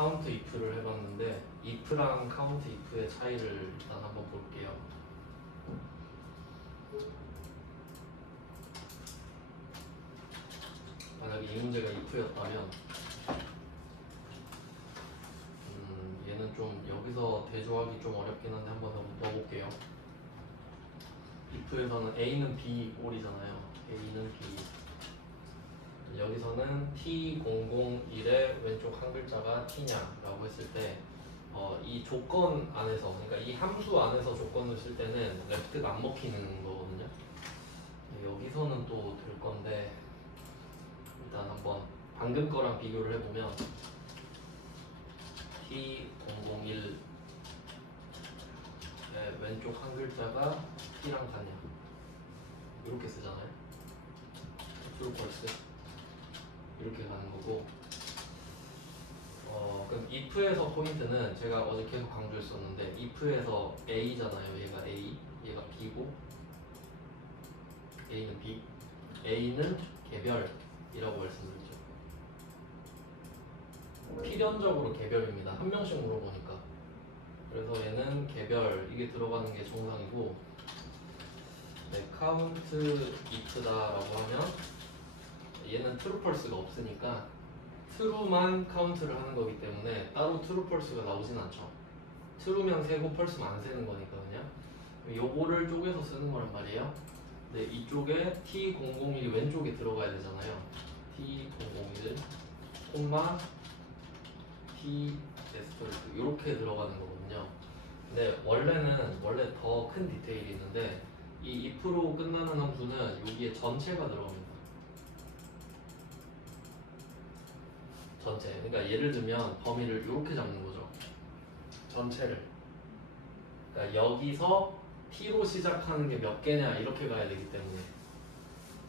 카운트 if를 해봤는데 if랑 카운트 if의 차이를 일단 한번 볼게요. 만약에 이 문제가 if였다면 얘는 좀 여기서 대조하기 좀 어렵긴 한데 한번 더 넣어볼게요. if에서는 a는 b 올이잖아요. a는 b. 여기서는 t001의 왼쪽 한 글자가 t냐라고 했을 때 이 조건 안에서, 그러니까 이 함수 안에서 조건을 쓸 때는 레프트가 안 먹히는 거거든요. 여기서는 또 될 건데 일단 한번 방금 거랑 비교를 해보면 t001의 왼쪽 한 글자가 t랑 같냐 이렇게 쓰잖아요. true false 이렇게 가는 거고, 그럼 if에서 포인트는 제가 어제 계속 강조했었는데 if에서 a잖아요. 얘가 a, 얘가 b고 a는 b, a는 개별이라고 말씀드렸죠. 필연적으로 개별입니다. 한 명씩 물어보니까. 그래서 얘는 개별, 이게 들어가는 게 정상이고, 네, count if다라고 하면 얘는 true false가 없으니까 true만 카운트를 하는 거기 때문에 따로 true false가 나오진 않죠. true면 세고 false면 안 세는 거니까요. 요거를 쪼개서 쓰는 거란 말이에요. 네, 이쪽에 t001이 왼쪽에 들어가야 되잖아요. t001 콤마 t 에스터리스 이렇게 들어가는 거거든요. 근데 원래 더 큰 디테일이 있는데 이 if로 끝나는 함수는 여기에 전체가 들어갑니다. 전체. 그러니까 예를 들면 범위를 이렇게 잡는 거죠. 전체를. 그러니까 여기서 t로 시작하는 게 몇 개냐 이렇게 가야 되기 때문에.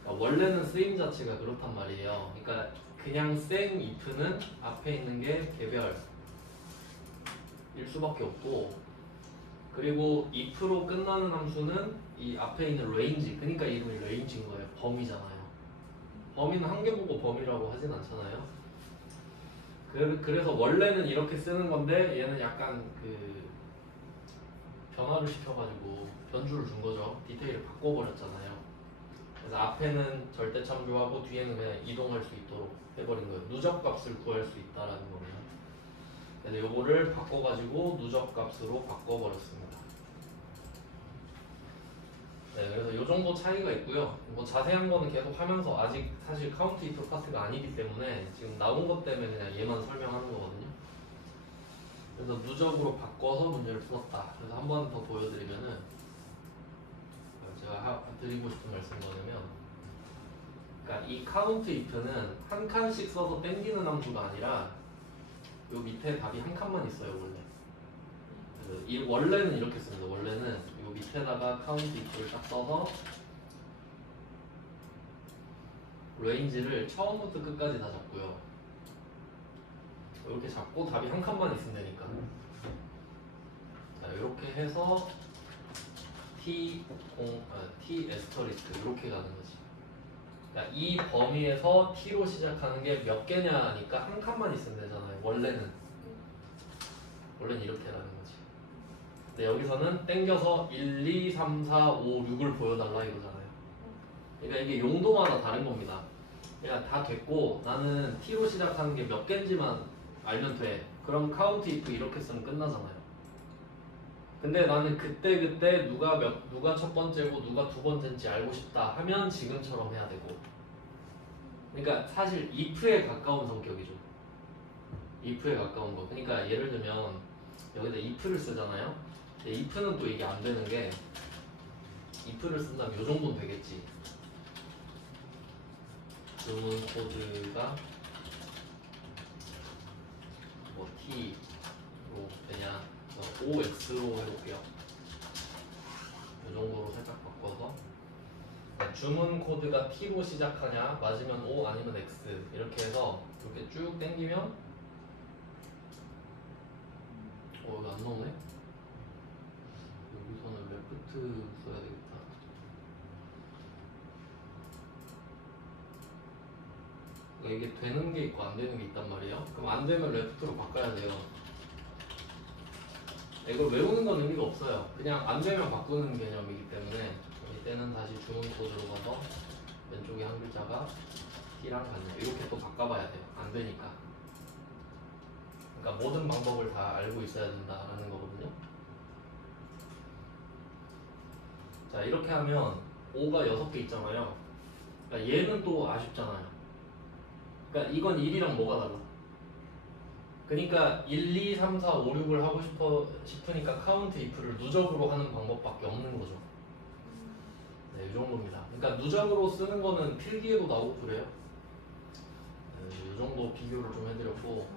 그러니까 원래는 쓰임 자체가 그렇단 말이에요. 그러니까 그냥 생 if는 앞에 있는 게 개별일 수밖에 없고, 그리고 if로 끝나는 함수는 이 앞에 있는 range, 그러니까 이름이 range인 거예요. 범위잖아요. 범위는 한 개 보고 범위라고 하진 않잖아요. 그래서 원래는 이렇게 쓰는 건데 얘는 약간 그 변화를 시켜가지고 변주를 준 거죠. 디테일을 바꿔버렸잖아요. 그래서 앞에는 절대 참조하고 뒤에는 그냥 이동할 수 있도록 해버린 거예요. 누적값을 구할 수 있다라는 거예요. 근데 요거를 바꿔가지고 누적값으로 바꿔버렸습니다. 네, 그래서 요 정도 차이가 있고요. 뭐 자세한 거는 계속 하면서 아직 사실 카운트 if 파트가 아니기 때문에 지금 나온 것 때문에 그냥 얘만 설명하는 거거든요. 그래서 누적으로 바꿔서 문제를 풀었다. 그래서 한 번 더 보여드리면은 제가 드리고 싶은 말씀은 뭐냐면, 그러니까 이 카운트 if는 한 칸씩 써서 땡기는 함수가 아니라 요 밑에 답이 한 칸만 있어요 원래. 그래서 원래는 이렇게 씁니다. 원래는 요 밑에다가 카운트 if를 딱 써서 레인지를 처음부터 끝까지 다 잡고요. 이렇게 잡고 답이 한 칸만 있으면 되니까. 자, 이렇게 해서 t 에스터리스크 이렇게 가는 거지. 그러니까 이 범위에서 t로 시작하는 게 몇 개냐니까 한 칸만 있으면 되잖아요. 원래는 이렇게 가는 거지. 근데 여기서는 땡겨서 1, 2, 3, 4, 5, 6을 보여달라 이거잖아요. 그러니까 이게 용도마다 다른 겁니다. 그냥 다 됐고 나는 t로 시작하는 게 몇 개인지만 알면 돼. 그럼 카운트 if 이렇게 쓰면 끝나잖아요. 근데 나는 그때 누가 첫 번째고 누가 두 번째인지 알고 싶다 하면 지금처럼 해야 되고. 그러니까 사실 if에 가까운 성격이죠. if에 가까운 거. 그러니까 예를 들면 여기다 if를 쓰잖아요. 근데 if는 또 이게 안 되는 게, if를 쓴다면 이 정도는 되겠지. 주문 코드가 뭐 t로 되냐, OX로 해볼게요. 이 정도로 살짝 바꿔서 주문 코드가 T로 시작하냐, 맞으면 O 아니면 X 이렇게 해서 이렇게 쭉 당기면 이거 안 나오네? 여기서는 레프트 써야 되겠다. 그러니까 이게 되는 게 있고 안 되는 게 있단 말이에요. 그럼 안 되면 레프트로 바꿔야 돼요. 이걸 외우는 건 의미가 없어요. 그냥 안 되면 바꾸는 개념이기 때문에 이때는 다시 주문 코드로 가서 왼쪽에 한 글자가 T랑 같네요. 이렇게 또 바꿔봐야 돼요. 안 되니까. 그러니까 모든 방법을 다 알고 있어야 된다라는 거거든요. 자, 이렇게 하면 5가 6개 있잖아요. 그러니까 얘는 또 아쉽잖아요. 그러니까 이건 1이랑 뭐가 달라? 그러니까 1, 2, 3, 4, 5, 6을 하고 싶으니까 카운트 if를 누적으로 하는 방법밖에 없는 거죠. 네, 이 정도입니다. 그러니까 누적으로 쓰는 거는 필기에도 나오고 그래요. 네, 이 정도 비교를 좀 해드렸고,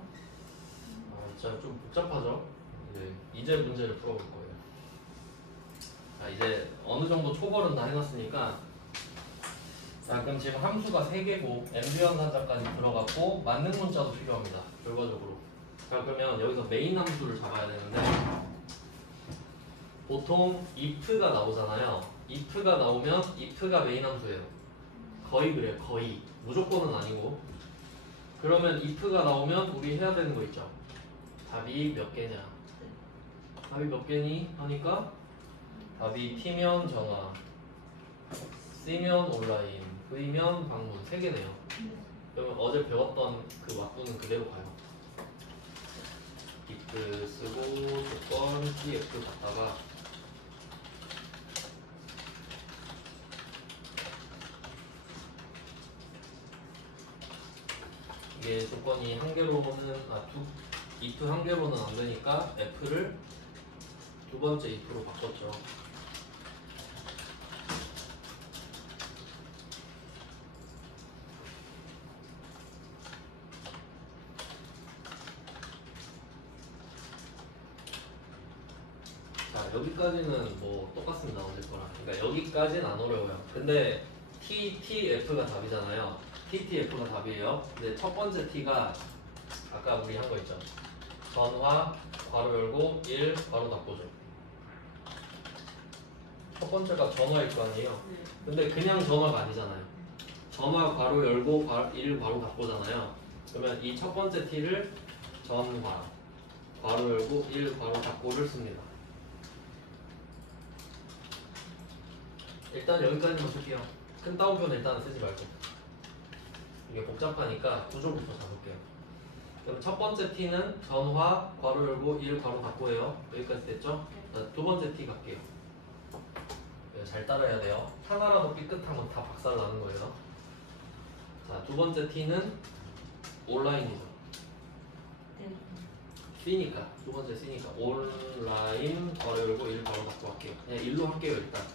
진짜 좀 복잡하죠? 이제 문제를 풀어볼 거예요. 자, 이제 어느 정도 초벌은 다 해놨으니까, 자, 그럼 지금 함수가 3개고 앰비언 산자까지 들어갔고 맞는 문자도 필요합니다. 결과적으로. 자, 그러면 여기서 메인 함수를 잡아야 되는데 보통 if가 나오잖아요. if가 나오면 if가 메인 함수예요. 거의 그래요. 거의. 무조건은 아니고. 그러면 if가 나오면 우리 해야 되는 거 있죠. 답이 몇 개냐. 답이 몇 개니? 하니까 답이 T면 전화, C면 온라인, V면 방문 3개네요. 그러면 어제 배웠던 그 왁구는 그대로 가요. if 쓰고 조건 tf 갖다가 이게 조건이 한 개로는 if 한 개로는 안 되니까 f를 두 번째 if로 바꿨죠. 자, 여기까지는 뭐 똑같습니다. 어제 거랑. 그러니까 여기까지는 안 어려워요. 근데 TTF가 답이잖아요. TTF가 답이에요. 근데 첫 번째 T가 아까 우리 한 거 있죠. 전화 괄호 열고 1 괄호 닫고죠. 첫 번째가 전화일 거 아니에요. 근데 그냥 전화가 아니잖아요. 전화 괄호 열고 1 괄호 닫고잖아요. 그러면 이 첫 번째 T를 전화 괄호 열고 1 괄호 닫고를 씁니다. 일단 여기까지만 쓸게요. 큰 따옴표는 일단은 쓰지 말고. 이게 복잡하니까 구조부터 잡을게요. 그럼 첫 번째 T는 전화 괄호 열고 1 괄호 닫고예요. 여기까지 됐죠? 자, 두 번째 T 갈게요. 잘 따라야 돼요. 하나라도 삐끗하면 다 박살 나는 거예요. 자, 두 번째 T는 온라인이죠. C니까, 두 번째 C니까 온라인 괄호 열고 1 괄호 닫고 할게요. 그냥 1로 할게요 일단.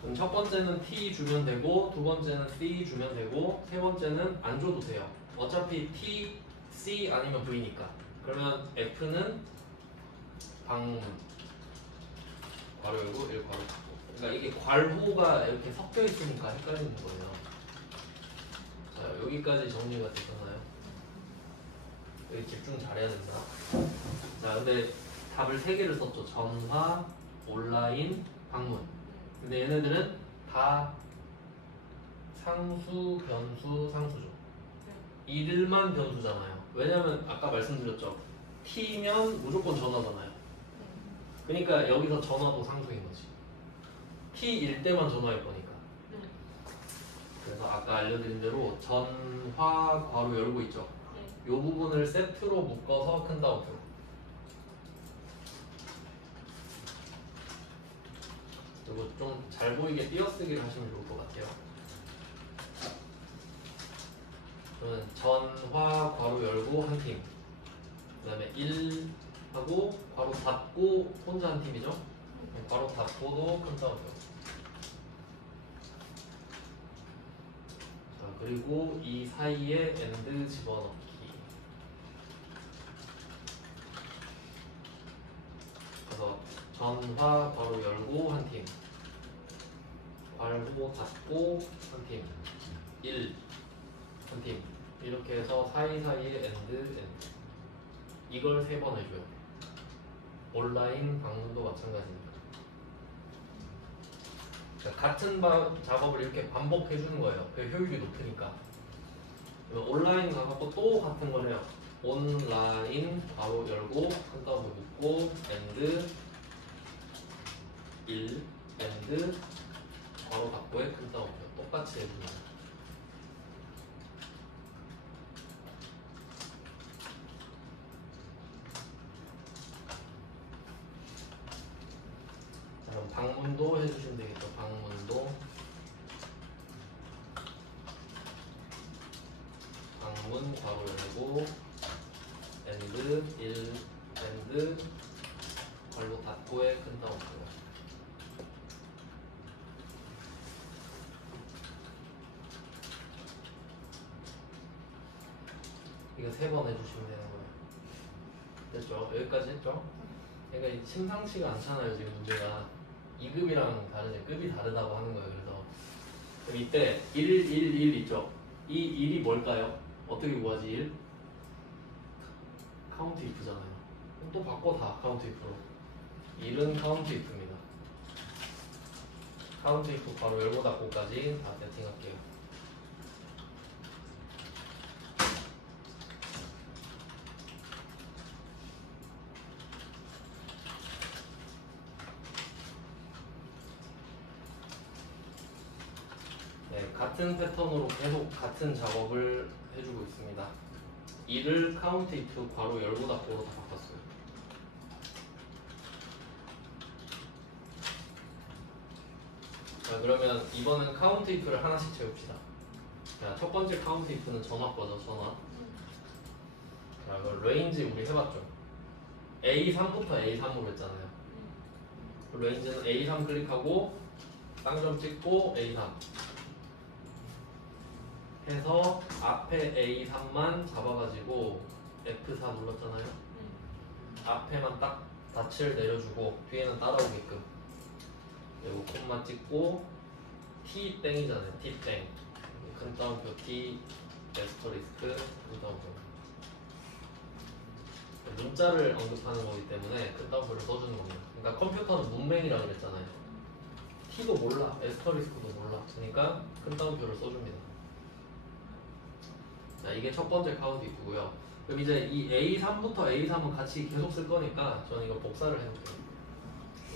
그럼 첫 번째는 T 주면 되고, 두 번째는 C 주면 되고, 세 번째는 안 줘도 돼요. 어차피 T, C 아니면 V니까. 그러면 F는 방문 괄호 열고 1 괄호 닫고. 그러니까 이게 괄호가 이렇게 섞여 있으니까 헷갈리는 거예요. 자, 여기까지 정리가 됐잖아요. 여기 집중 잘해야 된다. 자, 근데 답을 3개를 썼죠. 전화, 온라인, 방문. 근데 얘네들은 다 상수, 변수, 상수죠. 이들만 변수잖아요. 왜냐면 아까 말씀드렸죠. T면 무조건 전화잖아요. 그러니까 여기서 전화도 상수인 거지. T일 때만 전화일 거니까. 그래서 아까 알려드린 대로 전화 괄호 열고 있죠. 이 부분을 세트로 묶어서 큰 따옴표. 그리고 좀 잘 보이게 띄어쓰기를 하시면 좋을 것 같아요. 저는 전화 괄호 열고 한 팀, 그 다음에 1 하고 괄호 닫고 혼자 한 팀이죠. 괄호 닫고도 큰 따옴표. 자, 그리고 이 사이에 and 집어넣기. 그래서 전화 괄호 열고 한 팀, 괄호 닫고 한 팀, 1 한 팀. 이렇게 해서 사이사이에 and 이걸 3번 해줘요. 온라인 방문도 마찬가지니까. 그러니까 같은 작업을 이렇게 반복해 주는 거예요. 그 효율이 높으니까. 온라인 가갖고 또 같은 거네요. 온라인 바로 열고 큰 더블 묶고 엔드 1 엔드 바로 닫고에 큰 더블 똑같이 해줍니다. 자, 그럼 방문도 해주시면 되겠죠. 방문도 방문 괄호 열고 엔드 1 엔드 괄호 닫고에 큰 더블 이거 3번 해주시면 되는 거예요. 됐죠? 여기까지 했죠? 그러니까 이 심상치가 않잖아요. 지금 문제가 2급이랑 다르지 급이 다르다고 하는 거예요. 그래서 그럼 이때 1, 1, 1 있죠? 이 1이 뭘까요? 어떻게 구하지 1? 카운트 if잖아요. 그럼 또 바꿔 다 카운트 if로 1은 카운트 if입니다. 카운트 if 바로 열고 닫고까지 다 세팅할게요. 네, 같은 패턴으로 계속 같은 작업을 해주고 있습니다. 2를 카운트 if 괄호 열고 닫고로 다 바꿨어요. 자, 그러면 이번엔 카운트 if를 하나씩 채웁시다. 자, 첫 번째 카운트 if는 전화 거죠, 전화. 자, 그 레인지 우리 해봤죠. A3부터 A3으로 했잖아요. 그 레인지는 A3 클릭하고 쌍점 찍고 A3 해서 앞에 A3만 잡아가지고 F4 눌렀잖아요. 앞에만 딱 닻을 내려주고 뒤에는 따라오게끔 그리고 콤마 찍고 T 땡이잖아요. T 땡 큰 따옴표 T 에스터리스크 큰 따옴표 문자를 언급하는 거기 때문에 큰 따옴표를 써주는 겁니다. 그러니까 컴퓨터는 문맹이라고 그랬잖아요. T도 몰라 에스터리스크도 몰라 그러니까 큰 따옴표를 써줍니다. 자, 이게 첫 번째 카운트 if고요. 그럼 이제 이 A3부터 A3은 같이 계속 쓸 거니까 저는 이거 복사를 해볼게요.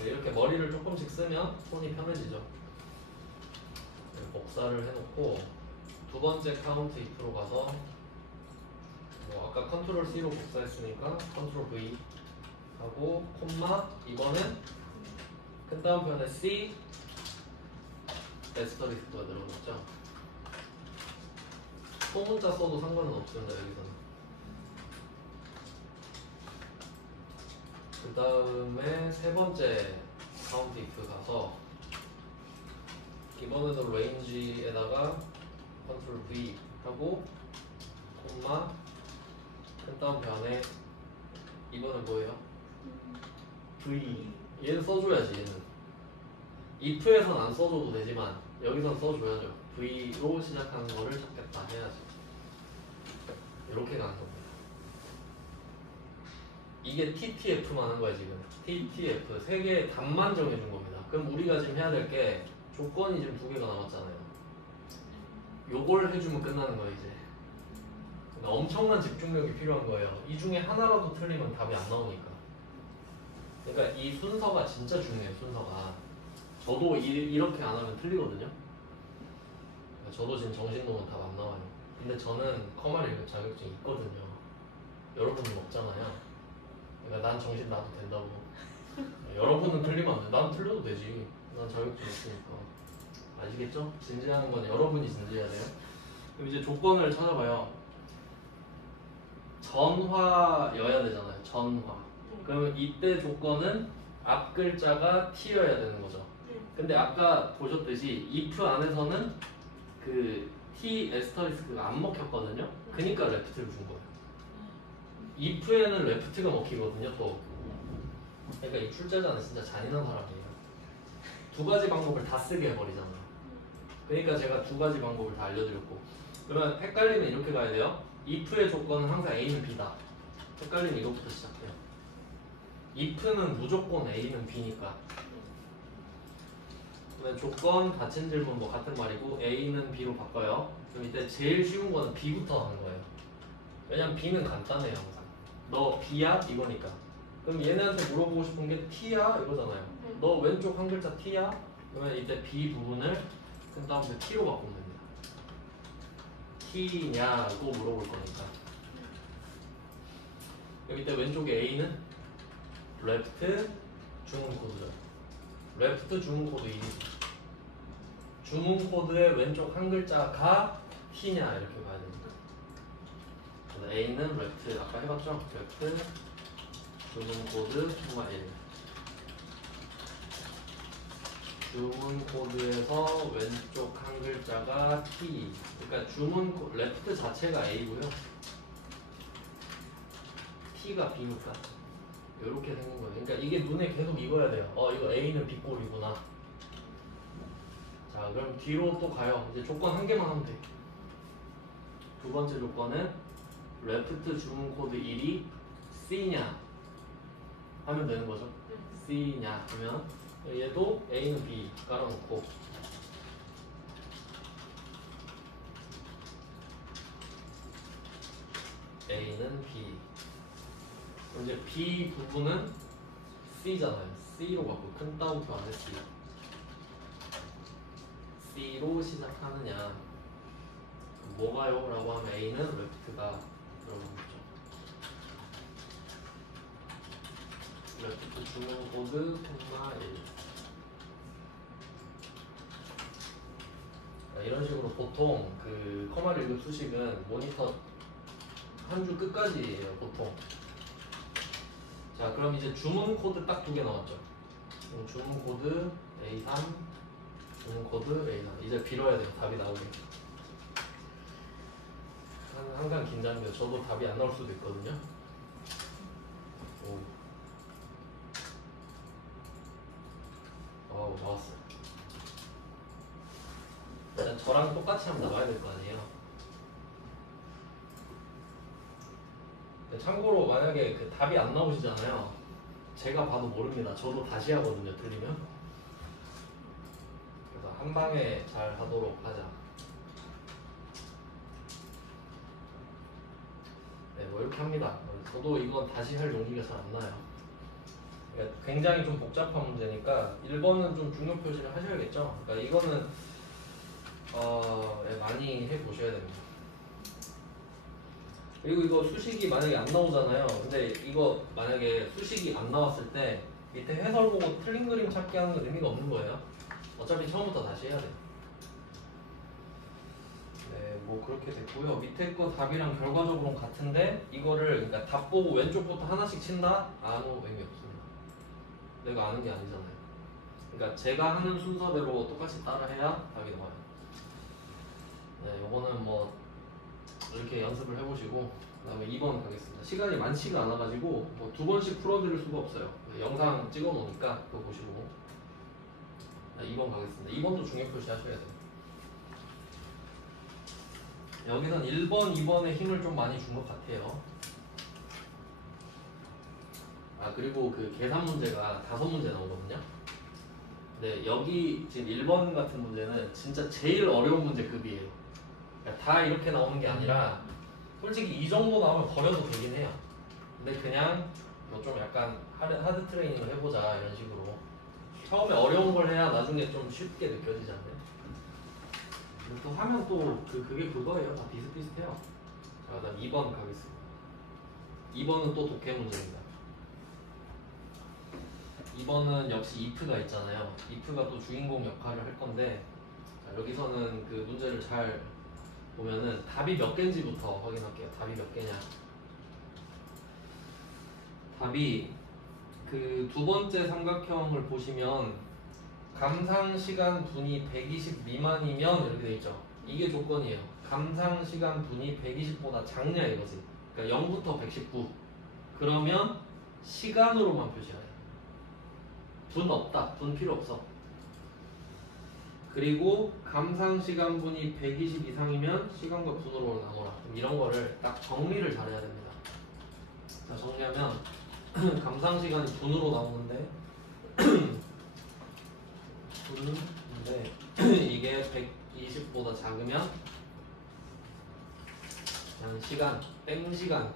이렇게 머리를 조금씩 쓰면 손이 편해지죠. 복사를 해놓고 두 번째 카운트 if로 가서 뭐 아까 컨트롤 C로 복사했으니까 컨트롤 V 하고 콤마 이번엔 큰 따옴표에 C 에스터리스크가 들어갔죠. 소문자 써도 상관은 없습니다. 여기서는. 그 다음에 세 번째 카운트 if 가서 이번에도 레인지에다가 컨트롤 V 하고 콤마 큰 따옴표 안에 이번엔 뭐예요? V 얘는 써줘야지. 얘는 if에선 안 써줘도 되지만 여기선 써줘야죠. V로 시작하는 거를 찾겠다 해야지. 이렇게 가는 겁니다. 이게 TTF만 한 거야 지금. TTF 세 개의 답만 정해준 겁니다. 그럼 우리가 지금 해야 될 게 조건이 지금 2개가 남았잖아요. 요걸 해주면 끝나는 거예요 이제. 그러니까 엄청난 집중력이 필요한 거예요. 이 중에 하나라도 틀리면 답이 안 나오니까. 그러니까 이 순서가 진짜 중요해요. 순서가. 저도 이렇게 안 하면 틀리거든요. 저도 지금 정신노는 답 안 나와요. 근데 저는 커말 읽을 자격증이 있거든요. 여러분은 없잖아요. 그러니까 난 정신 놔도 된다고. 여러분은 틀리면 안 돼. 난 틀려도 되지. 난 자격증 있으니까. 아시겠죠? 진지하는 건 여러분이 진지해야 돼요. 그럼 이제 조건을 찾아봐요. 전화여야 되잖아요. 전화. 그러면 이때 조건은 앞 글자가 T여야 되는 거죠. 근데 아까 보셨듯이 if 안에서는 그 T 에스터리스크가 안 먹혔거든요. 그니까 레프트를 준 거예요. if에는 레프트가 먹히거든요. 또. 그러니까 이 출제자는 진짜 잔인한 사람이에요. 두 가지 방법을 다 쓰게 해버리잖아요. 그러니까 제가 두 가지 방법을 다 알려드렸고. 그러면 헷갈리면 이렇게 가야 돼요. if의 조건은 항상 A는 B다. 헷갈리면 이것부터 시작해요. if는 무조건 A는 B니까. 그다음에 조건 닫힌 질문 뭐 같은 말이고 A는 B로 바꿔요. 그럼 이때 제일 쉬운 거는 B부터 하는 거예요. 왜냐면 B는 간단해요 항상. 너 B야? 이거니까. 그럼 얘네한테 물어보고 싶은 게 T야? 이거잖아요. 너 왼쪽 한 글자 T야? 그러면 이때 B 부분을 그 다음에 T로 바꾸면 됩니다. T냐고 물어볼 거니까. 그럼 이때 왼쪽에 A는 레프트 주문 코드죠. 레프트 주문 코드 2. 주문 코드의 왼쪽 한 글자가 T냐 이렇게 봐야 됩니다. 그래서 A는 레프트 아까 해봤죠? 레프트 주문 코드 1. 주문 코드에서 왼쪽 한 글자가 T. 그러니까 주문 레프트 자체가 A고요. T가 B니까 이렇게 생긴 거예요. 그러니까 이게 눈에 계속 익어야 돼요. 이거 A는 B 꼴이구나. 자, 그럼 뒤로 또 가요. 이제 조건 한 개만 하면 돼. 두 번째 조건은 레프트 주문 코드 1이 C냐 하면 되는 거죠. C냐 하면 얘도 A는 B 깔아놓고 A는 B. 그럼 이제 B 부분은 C잖아요. C로 바꾸고 큰 따옴표 안에 C. C로 시작하느냐 뭐가요? 라고 하면 A는 레프트가 들어가겠죠. 레프트 주문 코드 콤마 1. 이런 식으로 보통 그 커마 1급 수식은 모니터 한 줄 끝까지예요 보통. 자, 그럼 이제 주문 코드 딱 두 개 나왔죠. 주문 코드 A3, 주문 코드 A3. 이제 빌어야 돼요. 답이 나오게. 항상 긴장돼요. 저도 답이 안 나올 수도 있거든요. 나왔어요. 일단 저랑 똑같이 하면 나와야 될 거 아니에요. 참고로 만약에 그 답이 안 나오시잖아요. 제가 봐도 모릅니다. 저도 다시 하거든요. 틀리면. 그래서 한 방에 잘 하도록 하자. 네, 뭐 이렇게 합니다. 저도 이건 다시 할 용기가 잘 안 나요. 그러니까 굉장히 좀 복잡한 문제니까 1번은 좀 중요 표시를 하셔야겠죠. 그러니까 이거는 많이 해보셔야 됩니다. 그리고 이거 수식이 만약에 안 나오잖아요. 근데 이거 만약에 수식이 안 나왔을 때 밑에 해설 보고 틀린 그림 찾기 하는 건 의미가 없는 거예요. 어차피 처음부터 다시 해야 돼요. 네, 뭐 그렇게 됐고요. 밑에 거 답이랑 결과적으로는 같은데 이거를 그러니까 답 보고 왼쪽부터 하나씩 친다? 아무 의미 없습니다. 내가 아는 게 아니잖아요. 그러니까 제가 하는 순서대로 똑같이 따라해야 답이 나와요. 네, 요거는 뭐 이렇게 연습을 해보시고 그 다음에 2번 가겠습니다. 시간이 많지가 않아가지고 뭐 2번씩 풀어드릴 수가 없어요. 영상 찍어 놓으니까 그거 보시고 2번 가겠습니다. 2번도 중요 표시 하셔야 돼요. 여기선 1번, 2번에 힘을 좀 많이 준 것 같아요. 그리고 그 계산 문제가 5문제 나오거든요. 네, 여기 지금 1번 같은 문제는 진짜 제일 어려운 문제급이에요. 그러니까 다 이렇게 나오는 게 아니라 솔직히 이 정도 나오면 버려도 되긴 해요. 근데 그냥 뭐 좀 약간 하드 트레이닝을 해보자 이런 식으로 처음에 어려운 걸 해야 나중에 좀 쉽게 느껴지지 않나요? 또 하면 또 그게 그거예요. 다 비슷비슷해요. 자, 그다음 2번 가겠습니다. 2번은 또 독해 문제입니다. 2번은 역시 if가 있잖아요. if가 또 주인공 역할을 할 건데 자, 여기서는 그 문제를 잘 보면은 답이 몇 개인지부터 확인할게요. 답이 몇 개냐. 답이 그 두 번째 삼각형을 보시면 감상시간 분이 120 미만이면 이렇게 돼 있죠. 이게 조건이에요. 감상시간 분이 120보다 작냐 이거지. 그러니까 0부터 119. 그러면 시간으로만 표시해요. 분 없다. 분 필요 없어. 그리고 감상시간 분이 120 이상이면 시간과 분으로 나눠라. 이런 거를 딱 정리를 잘해야 됩니다. 자, 정리하면 감상시간이 분으로 나오는데 분은 나오는데 이게 120보다 작으면 그냥 시간, 땡시간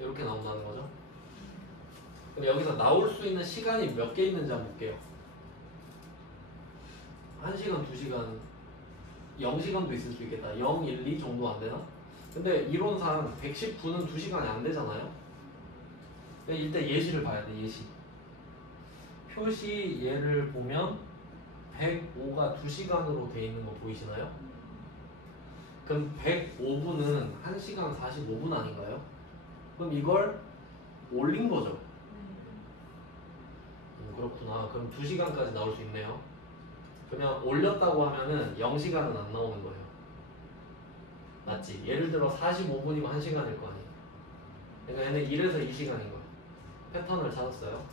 이렇게 나온다는 거죠. 그럼 여기서 나올 수 있는 시간이 몇 개 있는지 한번 볼게요. 1시간, 2시간, 0시간도 있을 수 있겠다. 0, 1, 2 정도 안 되나? 근데 이론상 110분은 2시간이 안 되잖아요. 일단 예시를 봐야 돼, 예시. 표시 예를 보면 105가 2시간으로 돼 있는 거 보이시나요? 그럼 105분은 1시간 45분 아닌가요? 그럼 이걸 올린 거죠. 그렇구나. 그럼 2시간까지 나올 수 있네요. 그냥 올렸다고 하면은 0시간은 안 나오는 거예요. 맞지? 예를 들어 45분이면 1시간일 거 아니에요. 그러니까 얘는 1에서 2시간인 거예요. 패턴을 찾았어요.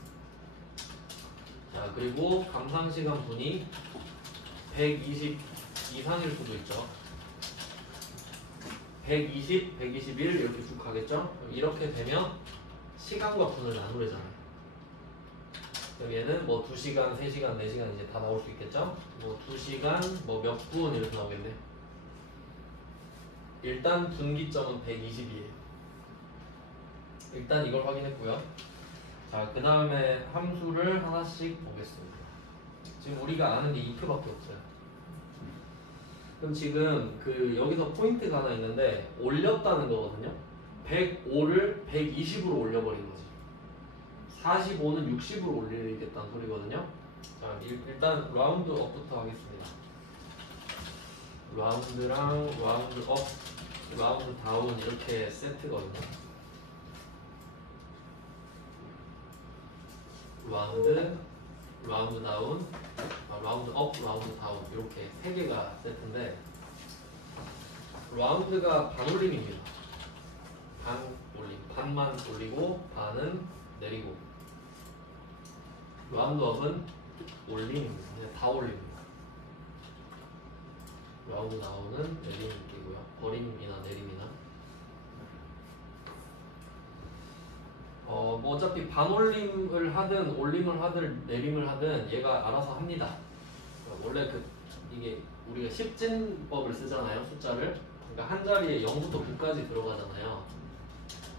자, 그리고 감상시간 분이 120 이상일 수도 있죠. 120, 121 이렇게 쭉 가겠죠? 이렇게 되면 시간과 분을 나누래잖아요. 그럼 얘는 뭐 2시간, 3시간, 4시간 이제 다 나올 수 있겠죠? 뭐 2시간, 뭐 몇 분 이렇게 나오겠네. 일단 분기점은 120이에요. 일단 이걸 확인했고요. 자, 그 다음에 함수를 하나씩 보겠습니다. 지금 우리가 아는 게 if밖에 없어요. 그럼 지금 그 여기서 포인트가 하나 있는데 올렸다는 거거든요. 105를 120으로 올려버린 거지. 45는 60으로 올리겠다는 소리거든요. 자, 일단 라운드 업부터 하겠습니다. 라운드랑 라운드 업, 라운드 다운 이렇게 세트거든요. 라운드, 라운드 다운, 라운드 업, 라운드 다운 이렇게 세 개가 세트인데 라운드가 반올림입니다. 반 올림, 반만 올리고 반은 내리고. 라운드 업은 올림입니다. 그냥 다 올립니다. 라운드 다운은 내림이고요. 버림이나 내림이나. 뭐 어차피 반올림을 하든 올림을 하든 내림을 하든 얘가 알아서 합니다. 원래 이게 우리가 십진법을 쓰잖아요, 숫자를. 그러니까 한 자리에 0부터 9까지 들어가잖아요.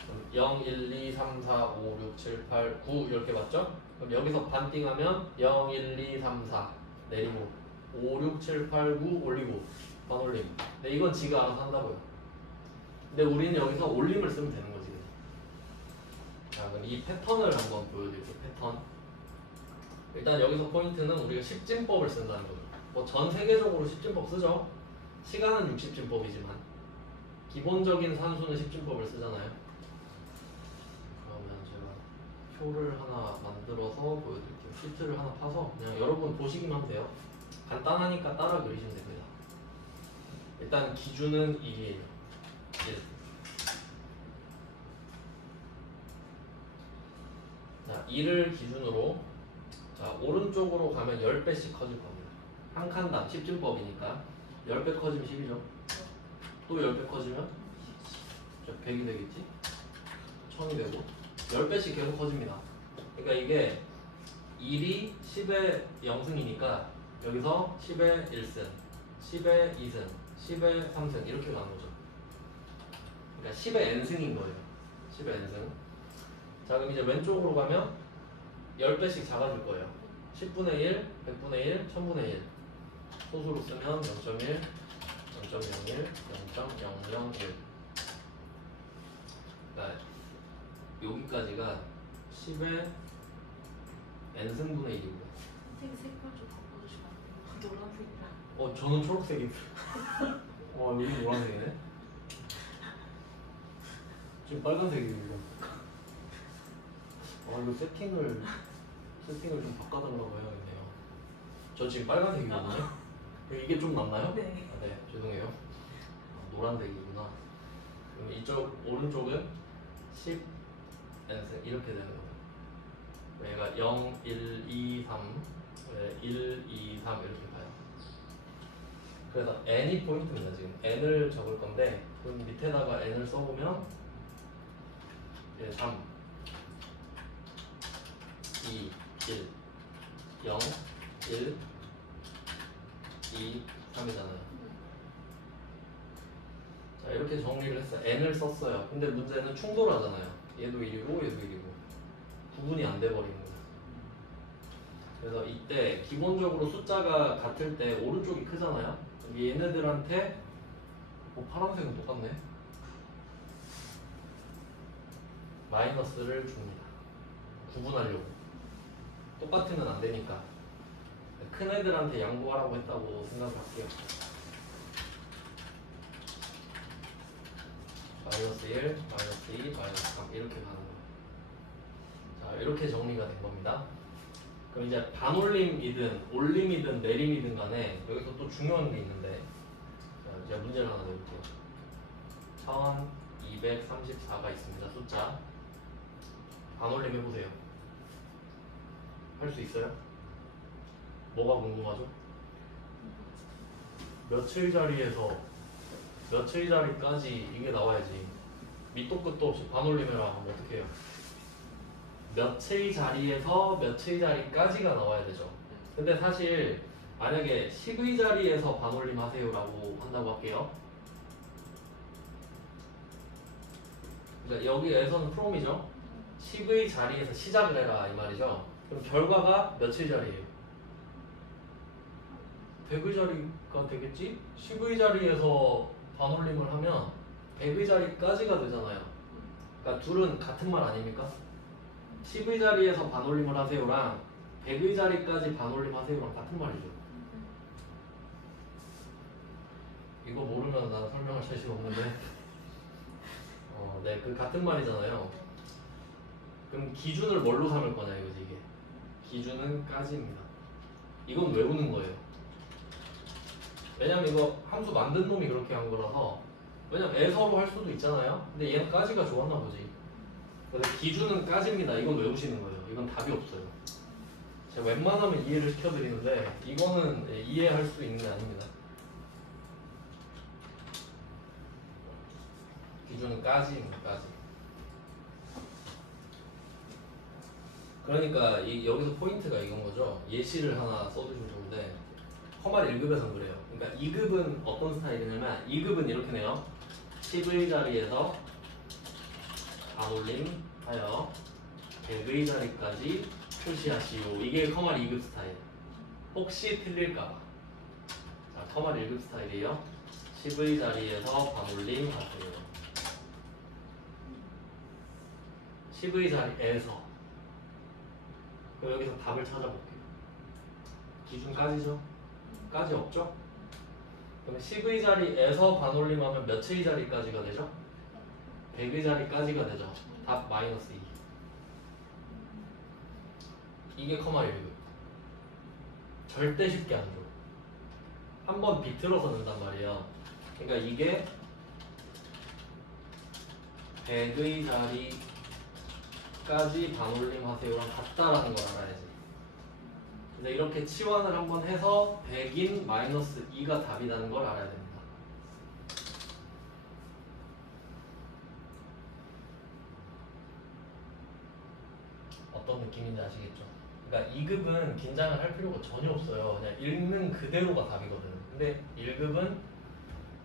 그럼 0, 1, 2, 3, 4, 5, 6, 7, 8, 9 이렇게 맞죠? 그럼 여기서 반띵하면 0, 1, 2, 3, 4 내리고 5, 6, 7, 8, 9 올리고 반올림. 근데 이건 지가 알아서 한다고요. 근데 우리는 여기서 올림을 쓰면 되는 거지. 자, 그럼 이 패턴을 한번 보여드릴게요. 패턴. 일단 여기서 포인트는 우리가 십진법을 쓴다는 거죠. 뭐 전 세계적으로 십진법 쓰죠. 시간은 60진법이지만 기본적인 산수는 십진법을 쓰잖아요. 그러면 제가 표를 하나 만들어서 보여드릴게요. 시트를 하나 파서 그냥 여러분 보시기만 하면 돼요. 간단하니까 따라 그리시면 됩니다. 일단 기준은 1이에요. 1. 자, 2를 기준으로 자, 오른쪽으로 가면 10배씩 커질 겁니다. 한 칸당 10진법이니까 10배 커지면 10이죠. 또 10배 커지면 100이 되겠지? 1000이 되고 10배씩 계속 커집니다. 그러니까 이게 1이 10의 0승이니까 여기서 10의 1승, 10의 2승, 10의 3승 이렇게 가는 거죠. 그러니까 10의 n승인 거예요. 10의 n승. 자, 그럼 이제 왼쪽으로 가면 10배씩 작아질 거예요. 10분의 1, 100분의 1, 1000분의 1. 소수로 쓰면 0.1, 0.01, 0.001. 그러니까 여기까지가 10의 n승분의 1이고요. 선생님 색깔 좀 바꿔주시면 안 돼요? 노란색이랑. 저는 초록색인데. 여기 노란색이네. 지금 빨간색이에요. 이거 세팅을 좀 바꿔달라고 해야겠네요. 저 지금 빨간색이거든요. 이게 좀 낫나요? 네. 네, 죄송해요. 노란색이구나. 그럼 이쪽 오른쪽은 10 n승 이렇게 되는 거예요. 얘가 0, 1, 2, 3, 1, 2, 3 이렇게 가요. 그래서 n이 포인트입니다. 지금 n을 적을 건데 그럼 밑에다가 n을 써보면 3, 2, 1, 0, 1, 2, 3이잖아요. 자, 이렇게 정리를 했어요. n을 썼어요. 근데 문제는 충돌하잖아요. 얘도 1이고 얘도 1이고 구분이 안 돼버리는 거예요. 그래서 이때 기본적으로 숫자가 같을 때 오른쪽이 크잖아요. 얘네들한테 파란색은 똑같네. 마이너스를 줍니다. 구분하려고. 똑같으면 안 되니까. 큰 애들한테 양보하라고 했다고 생각할게요. 마이너스 1, 마이너스 2, 마이너스 3 이렇게 가는 거예요. 자, 이렇게 정리가 된 겁니다. 그럼 이제 반올림이든 올림이든 내림이든 간에 여기서 또 중요한 게 있는데, 자, 제가 문제를 하나 내볼게요. 1234가 있습니다. 숫자. 반올림 해보세요. 할 수 있어요? 뭐가 궁금하죠? 며칠 자리에서 며칠 자리까지 이게 나와야지. 밑도 끝도 없이 반올림해라 하면 어떻게 해요? 며칠 자리에서 며칠 자리까지가 나와야 되죠. 근데 사실 만약에 10의 자리에서 반올림 하세요 라고 한다고 할게요. 그러니까 여기에서는 from이죠. 10의 자리에서 시작을 해라 이 말이죠. 그럼 결과가 며칠 자리예요? 100의 자리가 되겠지? 10의 자리에서 반올림을 하면 100의 자리까지가 되잖아요. 그러니까 둘은 같은 말 아닙니까? 10의 자리에서 반올림을 하세요랑 100의 자리까지 반올림 하세요랑 같은 말이죠. 이거 모르면 난 설명할 자신 없는데 네, 그 같은 말이잖아요. 그럼 기준을 뭘로 삼을 거냐 이거지 이게. 기준은 까지입니다. 이건 외우는 거예요. 왜냐면 이거 함수 만든 놈이 그렇게 한 거라서. 왜냐면 애서로 할 수도 있잖아요. 근데 얘는 까지가 좋았나 보지. 그래서 기준은 까지입니다. 이건 외우시는 거예요. 이건 답이 없어요. 제가 웬만하면 이해를 시켜드리는데 이거는 이해할 수 있는 게 아닙니다. 기준은 까지입니다. 까지. 그러니까 여기서 포인트가 이건 거죠. 예시를 하나 써주시면 좋은데 커말 1급에서는 그래요. 그러니까 2급은 어떤 스타일이냐면 2급은 이렇게 내요. 10의 자리에서 반올림 하여 100의 자리까지 표시하시오. 이게 커말 2급 스타일. 혹시 틀릴까봐. 자, 커말 1급 스타일이에요. 10의 자리에서 반올림 하세요. 10의 자리에서. 그럼 여기서 답을 찾아볼게요. 기준까지죠? 까지 없죠? 그럼 10의 자리에서 반올림하면 몇의 자리까지가 되죠? 100의 자리까지가 되죠. 답 마이너스 2. 이게 커마 1급. 절대 쉽게 안 줘. 한번 비틀어서 넣는단 말이에요. 그러니까 이게 100의 자리까지 반올림 하세요랑 같다라는 걸 알아야지. 근데 이렇게 치환을 한번 해서 100인 마이너스 2가 답이라는 걸 알아야 됩니다. 어떤 느낌인지 아시겠죠? 그러니까 2급은 긴장을 할 필요가 전혀 없어요. 그냥 읽는 그대로가 답이거든. 근데 1급은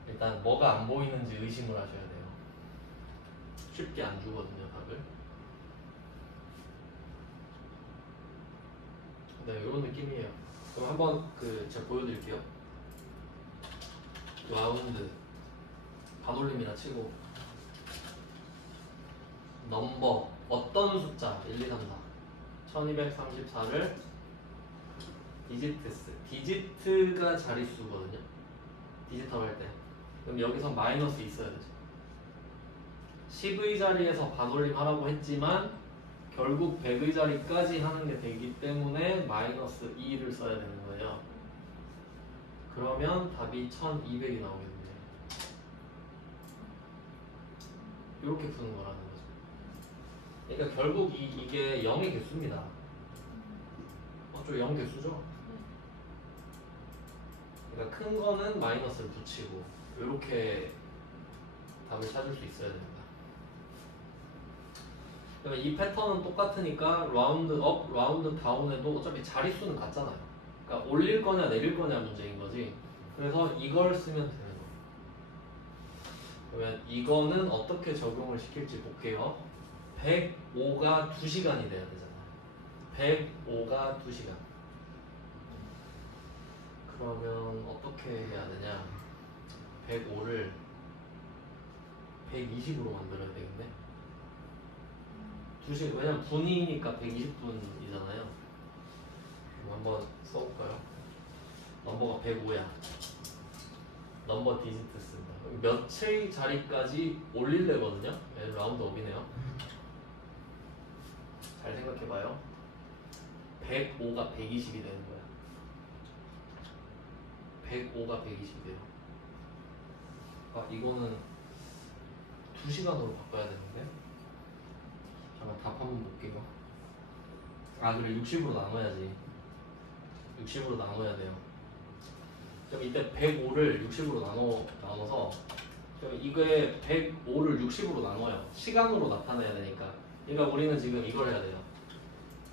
일단 뭐가 안 보이는지 의심을 하셔야 돼요. 쉽게 안 주거든요, 답을. 네, 이런 느낌이에요. 그럼 한번 제가 보여드릴게요. 라운드 반올림이라 치고 넘버 어떤 숫자 1, 2, 3, 4 1234를 디지트스 디지트가 자릿수거든요. 디지터 할 때. 그럼 여기서 마이너스 있어야 되죠. 10의 자리에서 반올림 하라고 했지만 결국 100의 자리까지 하는 게 되기 때문에 마이너스 2를 써야 되는 거예요. 그러면 답이 1200이 나오겠네요. 이렇게 푸는 거라는 거죠. 그러니까 결국 이게 0의 개수입니다. 맞죠? 0 개수죠? 그러니까 큰 거는 마이너스를 붙이고 이렇게 답을 찾을 수 있어야 됩니다. 그러면 이 패턴은 똑같으니까 라운드 업, 라운드 다운에도 어차피 자릿수는 같잖아요. 그러니까 올릴 거냐 내릴 거냐 문제인 거지. 그래서 이걸 쓰면 되는 거예요. 그러면 이거는 어떻게 적용을 시킬지 볼게요. 105가 2시간이 돼야 되잖아요. 105가 2시간. 그러면 어떻게 해야 되냐? 105를 120으로 만들어야 되겠네. 2시간, 왜냐면 분이니까 120분이잖아요. 한번 써볼까요? 넘버가 105야. 넘버 디지트 쓴다. 며칠 자리까지 올릴래거든요. 라운드 업이네요. 잘 생각해봐요. 105가 120이 되는 거야. 105가 120이 돼요. 아, 이거는 2시간으로 바꿔야 되는데. 잠깐 답 한번 볼게요. 아, 그래 60으로 나눠야지. 60으로 나눠야 돼요. 그럼 이때 105를 60으로 나눠서 그럼 이거에 105를 60으로 나눠요. 시간으로 나타내야 되니까. 그러니까 우리는 지금 이걸 해야 돼요.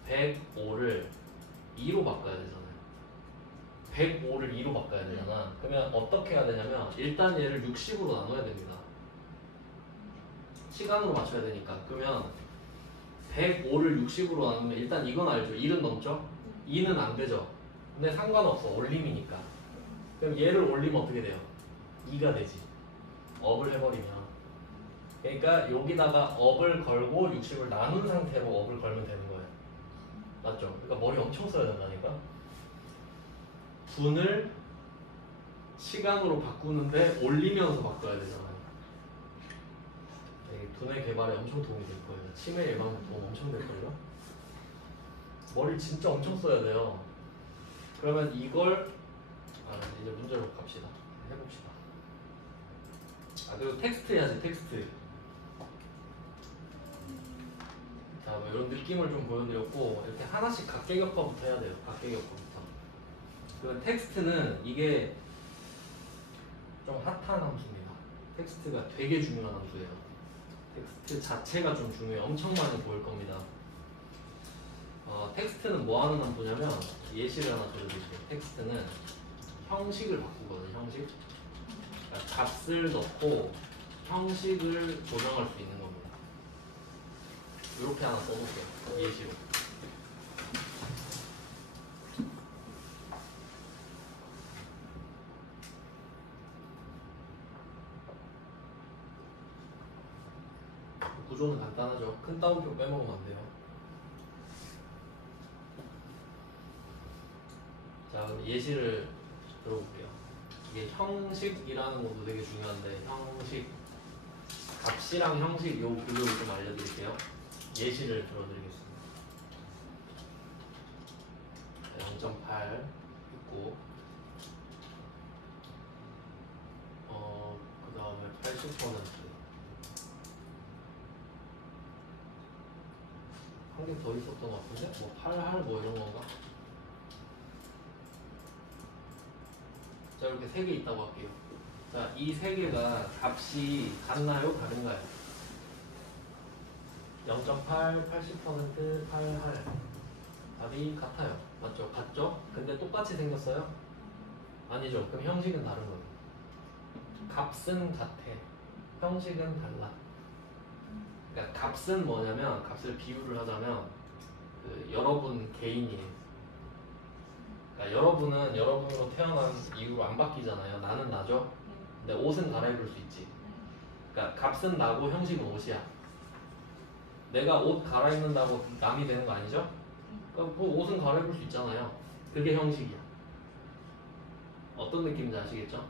105를 2로 바꿔야 되잖아요. 105를 2로 바꿔야 되잖아. 그러면 어떻게 해야 되냐면 일단 얘를 60으로 나눠야 됩니다. 시간으로 맞춰야 되니까. 그러면 105를 60으로 나누면 일단 이건 알죠? 1은 넘죠? 2는 안 되죠? 근데 상관없어. 올림이니까. 그럼 얘를 올리면 어떻게 돼요? 2가 되지. 업을 해버리면. 그러니까 여기다가 업을 걸고 60을 나눈 상태로 업을 걸면 되는 거예요. 맞죠? 그러니까 머리 엄청 써야 된다니까. 분을 시간으로 바꾸는데 올리면서 바꿔야 되잖아요. 두뇌 개발에 엄청 도움이 될 거예요. 치매 예방에 도움 엄청 될걸요? 머리 진짜 엄청 써야 돼요. 그러면 이걸 이제 문제로 갑시다. 해봅시다. 아, 그리고 텍스트 해야지, 텍스트. 자, 뭐 이런 느낌을 좀 보여드렸고, 이렇게 하나씩 각계격과부터 해야 돼요. 각계격과부터. 그 텍스트는 이게 좀 핫한 함수입니다. 텍스트가 되게 중요한 함수예요. 텍스트 자체가 좀 중요해요. 엄청 많이 보일 겁니다. 텍스트는 뭐 하는 함수냐면, 예시를 하나 들어드릴게요. 텍스트는 형식을 바꾸거든요. 형식. 그러니까 값을 넣고 형식을 조정할 수 있는 겁니다. 이렇게 하나 써볼게요. 예시로. 구조는 간단하죠. 큰 따옴표 빼먹으면 안 돼요. 자, 그럼 예시를 들어볼게요. 이게 형식이라는 것도 되게 중요한데, 형식, 값이랑 형식 요 구조를 좀 알려드릴게요. 예시를 들어드리겠습니다. 0.8 있고, 그 다음에 80%. 한 개 더 있었던 것 같은데? 뭐 8할 뭐 이런 건가? 자, 이렇게 3개 있다고 할게요. 자, 이 3개가 값이 같나요? 다른가요? 0.8, 80%, 8할. 답이 같아요. 맞죠? 같죠? 근데 똑같이 생겼어요? 아니죠. 그럼 형식은 다른 거예요. 값은 같아. 형식은 달라. 그러니까 값은 뭐냐면, 값을 비유를 하자면 그 여러분 개인이에요. 그러니까 여러분은 여러분으로 태어난 이후로 안 바뀌잖아요. 나는 나죠. 근데 옷은 갈아입을 수 있지. 그러니까 값은 나고 형식은 옷이야. 내가 옷 갈아입는다고 남이 되는 거 아니죠? 그러니까 뭐 옷은 갈아입을 수 있잖아요. 그게 형식이야. 어떤 느낌인지 아시겠죠?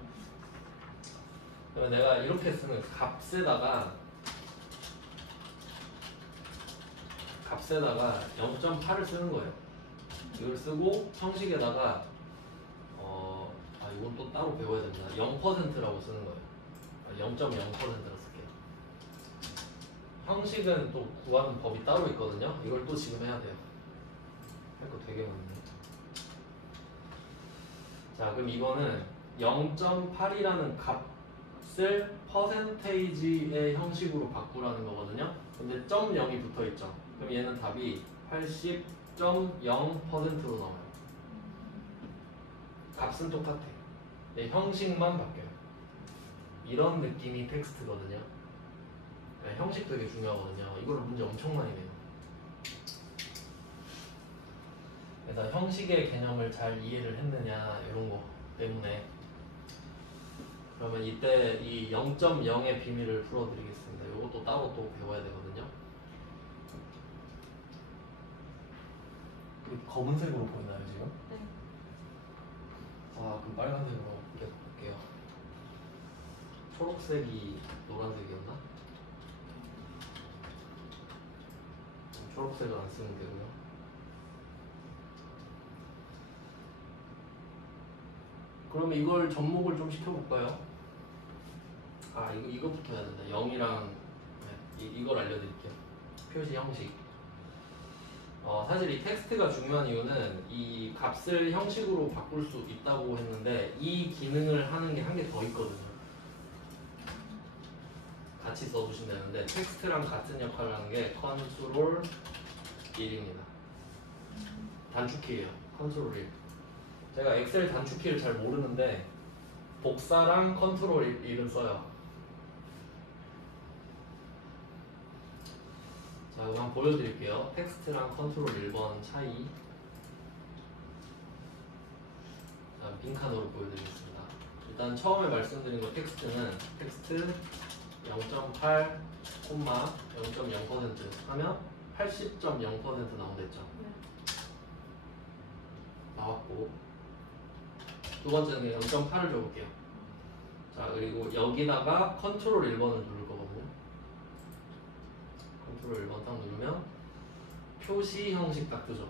그러면 내가 이렇게 쓰는 값에다가 0.8을 쓰는 거예요. 이걸 쓰고 형식에다가 이건 또 따로 배워야 됩니다. 0%라고 쓰는 거예요. 0.0%라 쓸게요. 형식은 또 구하는 법이 따로 있거든요. 이걸 또 지금 해야 돼요. 할 거 되게 많네. 자, 그럼 이거는 0.8이라는 값을 퍼센테이지의 형식으로 바꾸라는 거거든요. 근데 0.0이 붙어 있죠. 그럼 얘는 답이 80.0%로 나와요. 값은 똑같아. 네, 형식만 바뀌어요. 이런 느낌이 텍스트거든요. 네, 형식 되게 중요하거든요. 이걸 문제 엄청 많이 내요. 그래서 형식의 개념을 잘 이해를 했느냐 이런 거 때문에 그러면 이때 이 0.0의 비밀을 풀어드리겠습니다. 이것도 따로 또 배워야 되거든요. 검은색으로 보이나요 지금? 네. 아 그럼 빨간색으로 계속 볼게요. 초록색이 노란색이었나? 초록색을 안 쓰면 되고요. 그러면 이걸 접목을 좀 시켜볼까요? 아 이거부터 해야 된다. 0이랑 이걸 알려드릴게요. 표시 형식. 사실 이 텍스트가 중요한 이유는 이 값을 형식으로 바꿀 수 있다고 했는데 이 기능을 하는 게 한 개 더 있거든요. 같이 써주시면 되는데 텍스트랑 같은 역할을 하는 게 컨트롤 1입니다. 단축키예요. 컨트롤 1. 제가 엑셀 단축키를 잘 모르는데 복사랑 컨트롤 1은 써요. 자, 그럼 한번 보여드릴게요. 텍스트랑 컨트롤 1번 차이. 자, 빈칸으로 보여드리겠습니다. 일단 처음에 말씀드린 거 텍스트는 텍스트 0.8, 0.0% 하면 80.0% 나온댔죠. 네. 나왔고 두 번째는 0.8을 줘볼게요. 자, 그리고 여기다가 컨트롤 1번을 누를 거거든요. 컨트롤 1번 딱 누르면 표시 형식 딱 뜨죠.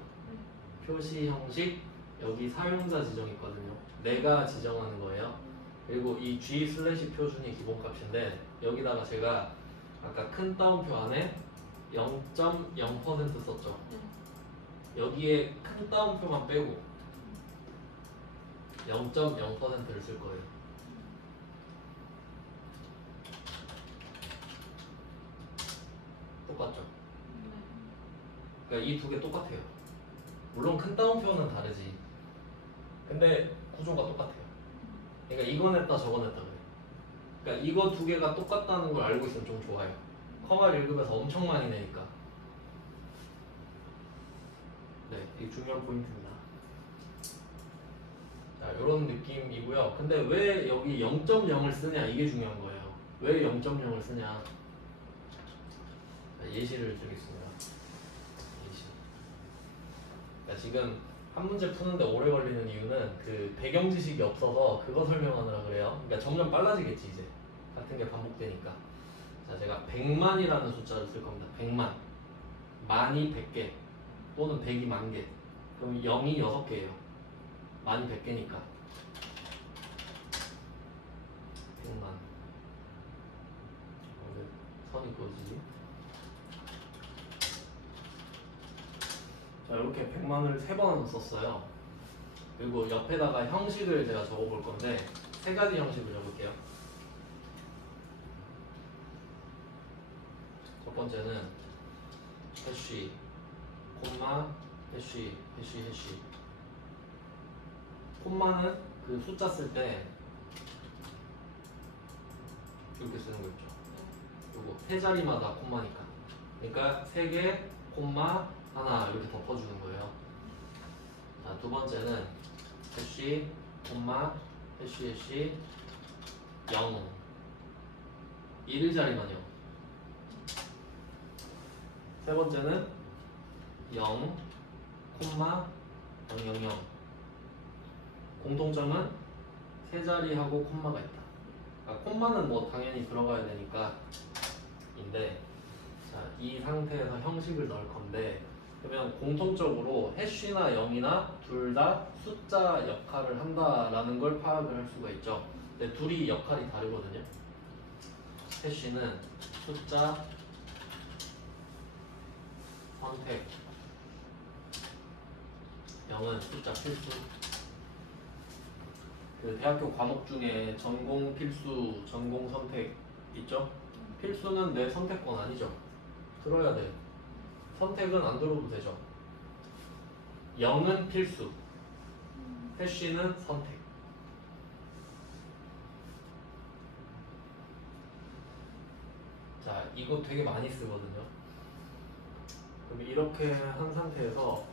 표시 형식 여기 사용자 지정 있거든요. 내가 지정하는 거예요. 그리고 이 G 슬래시 표준이 기본값인데 여기다가 제가 아까 큰 따옴표 안에 0.0% 썼죠. 여기에 큰 따옴표만 빼고 0.0%를 쓸 거예요. 똑같죠? 그러니까 이 두 개 똑같아요. 물론 큰 따옴표는 다르지. 근데 구조가 똑같아요. 그러니까 이건 했다 저건 했다 그래. 그러니까 이거 두 개가 똑같다는 걸 알고 있으면 좀 좋아요. 컴활 1급에서 엄청 많이 내니까. 네, 이게 중요한 포인트입니다. 자, 이런 느낌이고요. 근데 왜 여기 0.0을 쓰냐 이게 중요한 거예요. 왜 0.0을 쓰냐. 자, 예시를 드리겠습니다. 예시. 그러니까 지금 한 문제 푸는데 오래 걸리는 이유는 그 배경 지식이 없어서 그거 설명하느라 그래요. 그러니까 점점 빨라지겠지 이제. 같은 게 반복되니까. 자, 제가 100만이라는 숫자를 쓸 겁니다. 100만. 만이 100개 또는 100이 10,000개. 그럼 0이 6개예요. 만이 100개니까. 100만. 왜 선이 그어지지? 자, 이렇게 100만을 3번 썼어요. 그리고 옆에다가 형식을 제가 적어볼 건데 3가지 형식을 적을게요. 첫 번째는 해쉬, 콤마, 해쉬, 해쉬, 해쉬. 콤마는 그 숫자 쓸 때 이렇게 쓰는 거 있죠. 요거 세 자리마다 콤마니까. 그러니까 3개, 콤마, 하나 이렇게 덮어주는 거예요. 자, 두 번째는 해쉬, 콤마, 해쉬, 해쉬, 0. 1자리만요. 세 번째는 0, 콤마, 000. 공통점은 세 자리하고 콤마가 있다. 그러니까 콤마는 뭐 당연히 들어가야 되니까 인데, 자, 이 상태에서 형식을 넣을 건데, 그러면 공통적으로 해쉬나 0이나 둘 다 숫자 역할을 한다라는 걸 파악을 할 수가 있죠. 근데 둘이 역할이 다르거든요. 해쉬는 숫자 선택, 0은 숫자 필수. 그 대학교 과목 중에 전공 필수, 전공 선택 있죠? 필수는 내 선택권 아니죠. 들어야 돼. 선택은 안 들어도 되죠. 0은 필수, 해쉬는 선택. 이거 되게 많이 쓰거든요. 그럼 이렇게 한 상태에서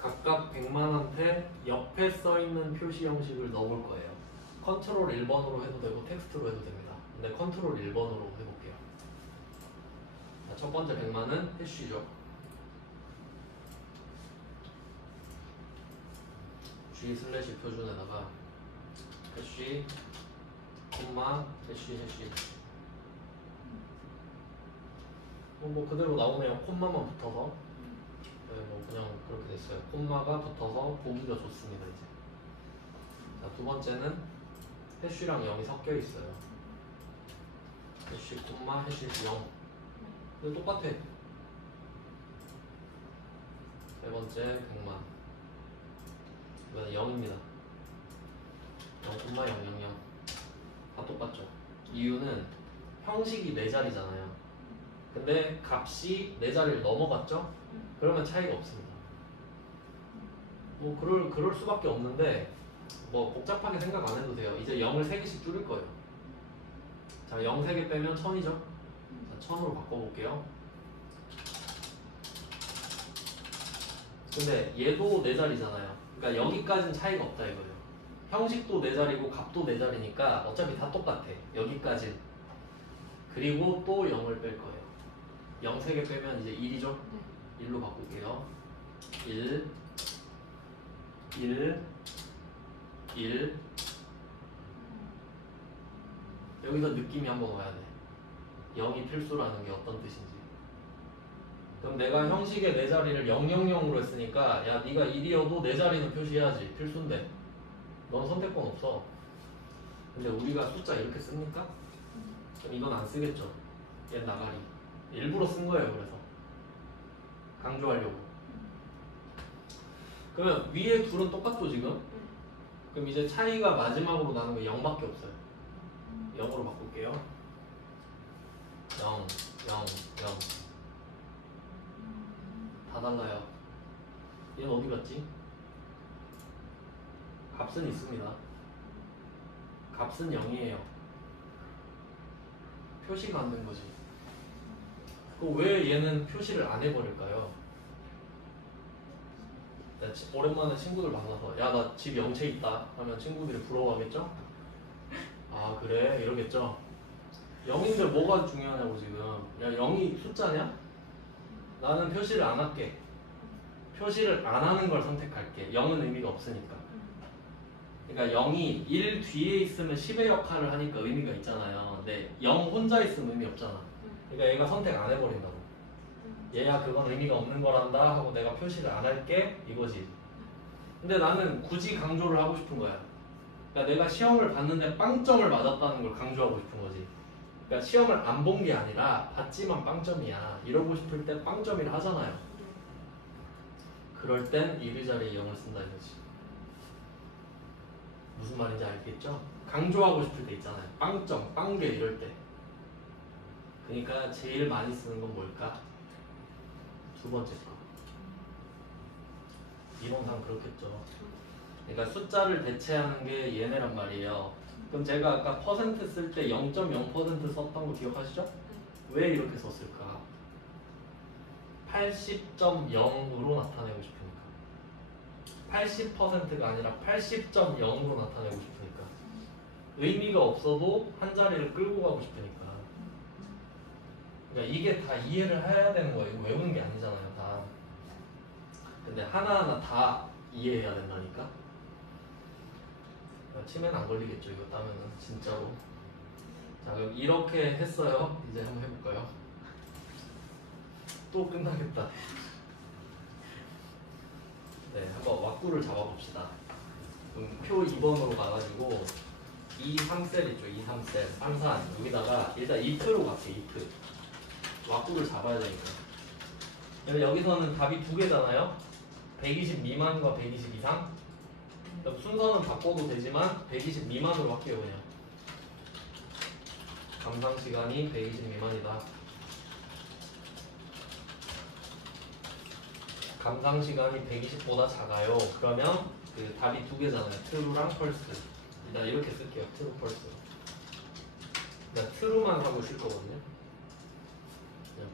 각각 100만한테 옆에 써있는 표시 형식을 넣어볼 거예요. 컨트롤 1번으로 해도 되고 텍스트로 해도 됩니다. 근데 컨트롤 1번으로 해볼게요. 자, 첫 번째 100만은 해쉬죠. G 슬래시 표준에다가 해쉬 콤마 해쉬 뭐 그대로 나오네요. 콤마만 붙어서 네, 뭐 그냥 그렇게 됐어요. 콤마가 붙어서 보기가 좋습니다. 이제 자, 두 번째는 해쉬랑 0이 섞여 있어요. 해쉬 콤마 해쉬 0 근데 똑같아. 세 번째 100만 이번엔 0입니다. 0,000 다 똑같죠. 이유는 형식이 4자리잖아요. 근데 값이 4자리를 넘어갔죠? 그러면 차이가 없습니다. 뭐 그럴 수밖에 없는데 뭐 복잡하게 생각 안 해도 돼요. 이제 0을 3개씩 줄일 거예요. 자, 0 3개 빼면 1000이죠? 자, 1000으로 바꿔볼게요. 근데 얘도 4자리잖아요. 그러니까 여기까지는 차이가 없다 이거예요. 형식도 4자리고 값도 4자리니까 어차피 다 똑같아. 여기까지. 그리고 또 0을 뺄 거예요. 0 3개 빼면 이제 1이죠? 1로 바꿀게요. 1 여기서 느낌이 한번 와야 돼. 0이 필수라는 게 어떤 뜻인지. 그럼 내가 형식의 4자리를 000으로 했으니까 야 네가 1이어도 4자리는 표시해야지. 필수인데 넌 선택권 없어. 근데 우리가 숫자 이렇게 씁니까? 그럼 이건 안 쓰겠죠. 얘 나가리. 일부러 쓴 거예요. 그래서 강조하려고. 그러면 위에 둘은 똑같죠 지금? 그럼 이제 차이가 마지막으로 나는 게 0밖에 없어요. 0으로 바꿀게요. 0 다 달라요. 얘는 어디 갔지? 값은 있습니다. 값은 0이에요. 표시가 안 된 거지. 왜 얘는 표시를 안 해버릴까요? 오랜만에 친구들 만나서 야 나 집 영채 있다 하면 친구들이 부러워하겠죠? 아 그래? 이러겠죠? 0인데 뭐가 중요하냐고 지금. 야 0이 숫자냐? 나는 표시를 안 할게. 표시를 안 하는 걸 선택할게. 0은 의미가 없으니까. 그러니까 0이 1 뒤에 있으면 10의 역할을 하니까 의미가 있잖아요. 근데 0 혼자 있으면 의미 없잖아. 그러니까 얘가 선택 안 해버린다고. 얘야 그건 의미가 없는 거란다 하고 내가 표시를 안 할게 이거지. 근데 나는 굳이 강조를 하고 싶은 거야. 그러니까 내가 시험을 봤는데 빵점을 맞았다는 걸 강조하고 싶은 거지. 그러니까 시험을 안 본 게 아니라 봤지만 빵점이야 이러고 싶을 때 빵점이라 하잖아요. 그럴 땐 1의 자리에 0을 쓴다 이거지. 무슨 말인지 알겠죠? 강조하고 싶을 때 있잖아요. 빵점, 빵개 이럴 때. 그러니까 제일 많이 쓰는 건 뭘까? 두 번째 거. 이론상 그렇겠죠. 그러니까 숫자를 대체하는 게 얘네란 말이에요. 그럼 제가 아까 퍼센트 쓸 때 0.0% 썼던 거 기억하시죠? 왜 이렇게 썼을까? 80.0으로 나타내고 싶으니까. 80%가 아니라 80.0으로 나타내고 싶으니까. 의미가 없어도 한 자리를 끌고 가고 싶으니까. 그러니까 이게 다 이해를 해야 되는 거예요. 이거 외우는 게 아니잖아요, 다. 근데 하나하나 다 이해해야 된다니까. 치매는 안 걸리겠죠, 이거 따면은 진짜로. 자, 그럼 이렇게 했어요. 이제 한번 해볼까요? 또 끝나겠다. 네, 한번 왁구를 잡아봅시다. 그럼 표 2번으로 가가지고 2, 3셀 있죠, 2, 3셀. 쌍산 여기다가 일단 if로 갈게, if. 왁구를 잡아야 되니까. 여기서는 답이 두 개잖아요. 120 미만과 120 이상. 순서는 바꿔도 되지만 120 미만으로 할게요 그냥. 감상 시간이 120 미만이다. 감상 시간이 120보다 작아요. 그러면 그 답이 두 개잖아요. true랑 false. 일단 이렇게 쓸게요. true, false. 일단 true만 하고 쉴 거거든요.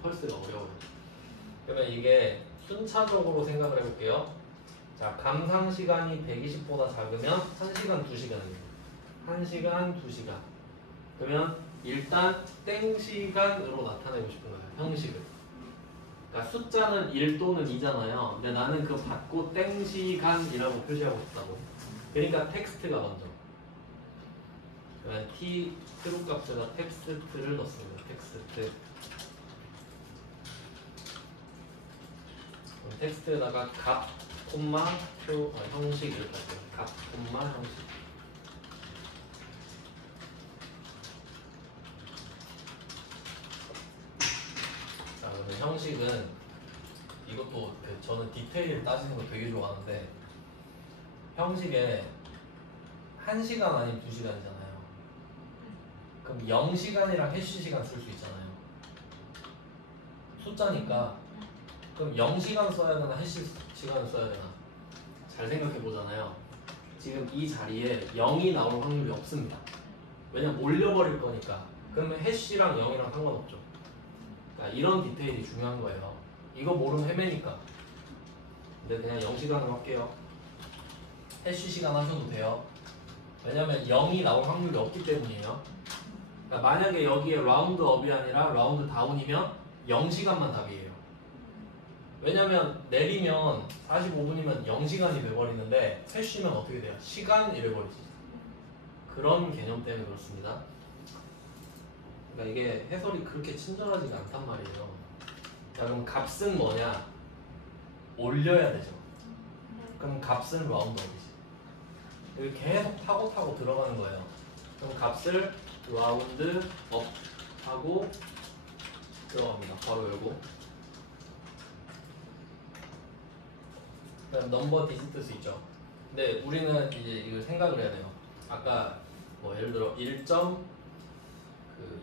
펄스가 어려워요. 그러면 이게 순차적으로 생각을 해볼게요. 자, 감상 시간이 120보다 작으면 1시간, 2시간입니다. 1시간, 2시간. 그러면 일단 땡 시간으로 나타내고 싶은 거예요. 형식을. 그러니까 숫자는 1 또는 2잖아요. 근데 나는 그 받고 땡 시간이라고 표시하고 싶다고. 그러니까 텍스트가 먼저. 그러면 t 트루 값에다 텍스트를 넣습니다. 텍스트. 텍스트에다가 값, 콤마, 표, 형식 이렇게 할게요. 값, 콤마, 형식. 자, 그러면 형식은 이것도 저는 디테일 따지는 거 되게 좋아하는데 형식에 1시간 아니면 2시간이잖아요. 그럼 0시간이랑 해시 시간 쓸 수 있잖아요. 숫자니까 그럼 0시간 써야 되나 해시 시간을 써야 되나 잘 생각해 보잖아요. 지금 이 자리에 0이 나올 확률이 없습니다. 왜냐면 올려버릴 거니까. 그러면 해시랑 0이랑 상관없죠. 그러니까 이런 디테일이 중요한 거예요. 이거 모르면 헤매니까. 근데 그냥 0시간으로 할게요. 해시 시간 하셔도 돼요. 왜냐면 0이 나올 확률이 없기 때문이에요. 그러니까 만약에 여기에 라운드 업이 아니라 라운드 다운이면 0시간만 답이에요. 왜냐면 내리면 45분이면 0시간이 돼버리는데 해쉬면 어떻게 돼요? 시간 이래버리지. 그런 개념 때문에 그렇습니다. 그러니까 이게 해설이 그렇게 친절하지가 않단 말이에요. 자, 그럼 값은 뭐냐? 올려야 되죠. 그럼 값은 라운드 업이지. 여기 계속 타고 들어가는 거예요. 그럼 값을 라운드 업 하고 들어갑니다. 바로 열고. 그다음 넘버 디지트 수 있죠. 근데 우리는 이제 이걸 생각을 해야 돼요. 아까 뭐 예를 들어 1점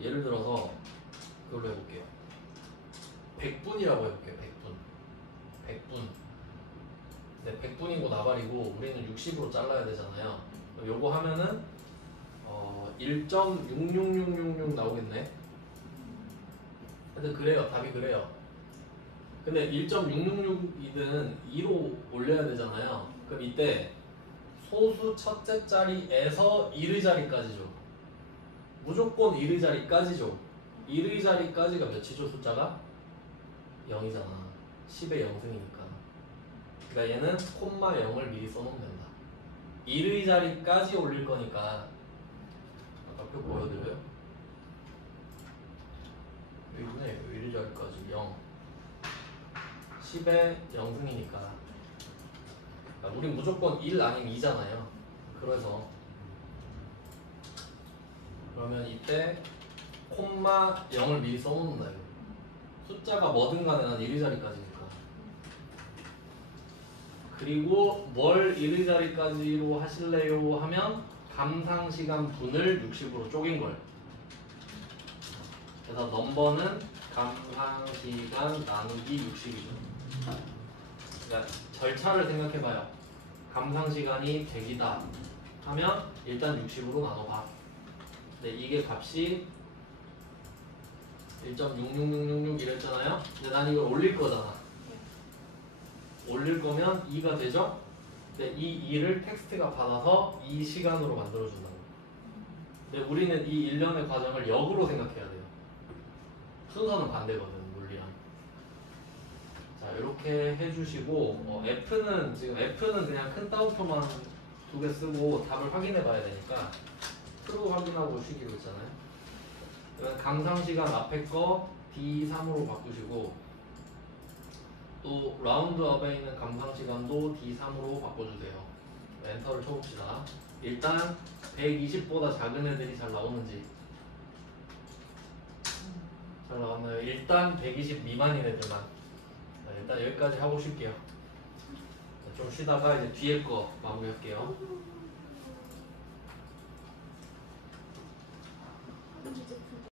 예를 들어서 그걸로 해볼게요. 100분이라고 해볼게요. 100분. 근데 100분이고 나발이고 우리는 60으로 잘라야 되잖아요. 그럼 요거 하면은 1.66666 나오겠네. 근데 그래요. 답이 그래요. 근데 1.666이든 2로 올려야 되잖아요. 그럼 이때 소수 첫째 자리에서 1의 자리까지죠. 무조건 1의 자리까지죠. 1의 자리까지가 몇이죠? 숫자가? 0이잖아. 10의 0승이니까. 그러니까 얘는 콤마 0을 미리 써놓으면 된다. 1의 자리까지 올릴 거니까 아까 표 보여드려요? 여기네. 1의 자리까지 0. 10의 0승이니까 그러니까 우린 무조건 1 아니면 2잖아요. 그래서 그러면 이때 콤마 0을 미리 써놓는다. 이거. 숫자가 뭐든 간에 난 1의 자리까지니까. 그리고 뭘 1의 자리까지로 하실래요 하면 감상시간 분을 60으로 쪼갠 걸. 그래서 넘버는 감상시간 나누기 60이죠. 그러니까 절차를 생각해봐요. 감상시간이 100이다 하면 일단 60으로 나눠봐. 근데 이게 값이 1.66666 이랬잖아요. 근데 난 이걸 올릴 거잖아. 올릴 거면 2가 되죠? 근데 이 2를 텍스트가 받아서 이 시간으로 만들어준다고. 근데 우리는 이 일련의 과정을 역으로 생각해야 돼요. 순서는 반대거든. 자, 이렇게 해주시고 F는 지금 F는 그냥 큰 따옴표만 2개 쓰고 답을 확인해 봐야 되니까 트루 확인하고 쉬기로 했잖아요. 그러면 감상시간 앞에 거 D3으로 바꾸시고 또 라운드업에 있는 감상시간도 D3으로 바꿔주세요. 엔터를 쳐봅시다. 일단 120보다 작은 애들이 잘 나오는지 잘 나왔나요? 일단 120 미만인 애들만. 일단 여기까지 하고 쉴게요. 좀 쉬다가 이제 뒤에 거 마무리할게요.